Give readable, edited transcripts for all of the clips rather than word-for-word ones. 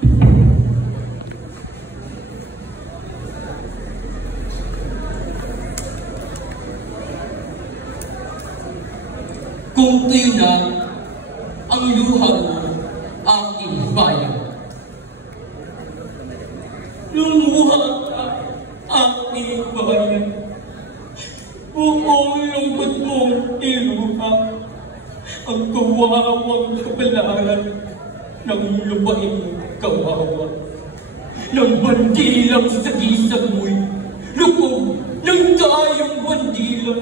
Kung kayo na ang luha mo, aking bayan. Lumuha ka, aking bayan. Buong lungkot mong iluha ang kawawang kabalaran ng lupaing kawawa. Ng bandilang sagisag mo'y lukog ng tayong bandilang.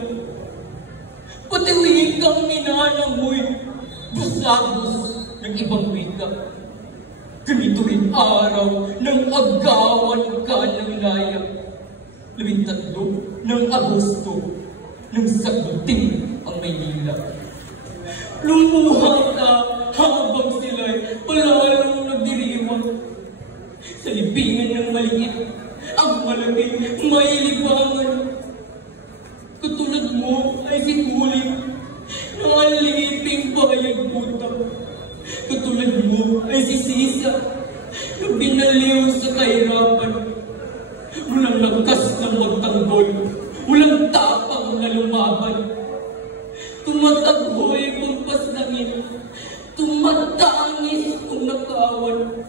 Pati wikang minanang mo'y busagos ng ibang wika. Ganito rin araw ng agawan ka ng layak. 13 ng Agosto ng sagutin ang Maynila. Lumuha ka habang sila'y palalong nagdiriwang. Sa libingan ng maliit, ang malaki may libangan. Katulad mo ay sikuling na aliping bayag puta. Katulad mo ay sisisa na binaliw sa kahirapan. Walang lakas na magtanggol, walang tapang na lumaban. Tumataghoy kung pasangin, tumatangis kung nakawan.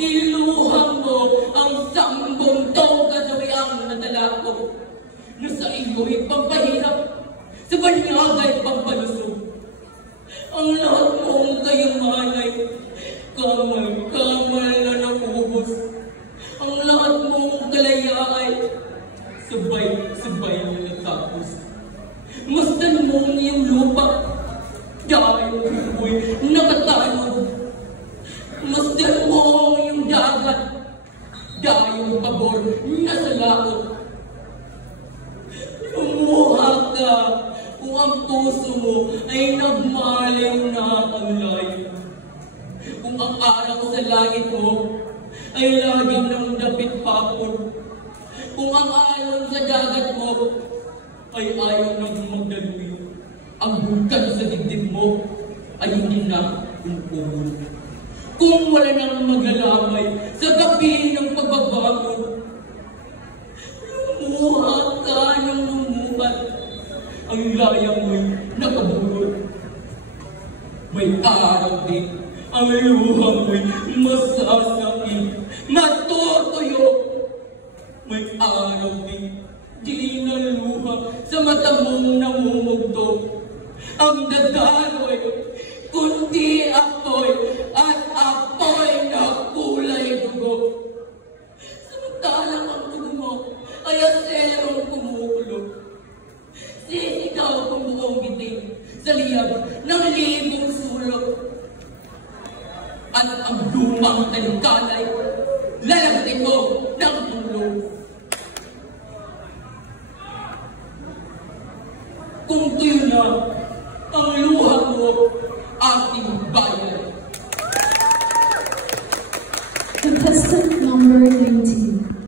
Iluha mo ang sambong kasawiang nadala ko, na sa iyo'y pampahirap, sa banyagay pampalusog. Ang lahat mong kayamanay, kamal-kamal na nakubos. Ang lahat mong kalayaan, sabay-sabay na natapos. Masdan mong iyong lupa, dahil ako'y nakatanod. Masdan mo ang iyong dagat, dahil pabor na sa laot. Lumuha ka kung ang puso mo ay nagmaliw na ang layo. Kung ang araw sa langit mo ay laging ng dapit papor. Kung ang alon sa dagat mo ay ayaw nang magdaluyo. Ang bulkan sa dibdib mo ay hindi na umubol. Kung wala nang magalamay sa gabi ng pagbabago, lumuha ka ng lumuhat. Ang layang mo'y nakabulot. May araw din ang luha mo'y masasakit, matutuyo. May araw din di na luha sa mata mong namumugtog. Ang dadaroy, kundi apoy, at apoy na kulay dugo. Samantalang ang dugo mo ay aserong kumukulog. Sisigaw kung buong giting sa liyab ng libong sulok. At ang lumang talingkalay, lalagutin mo ng tulong. Kung tuyo na ang luha mo, ating bayan.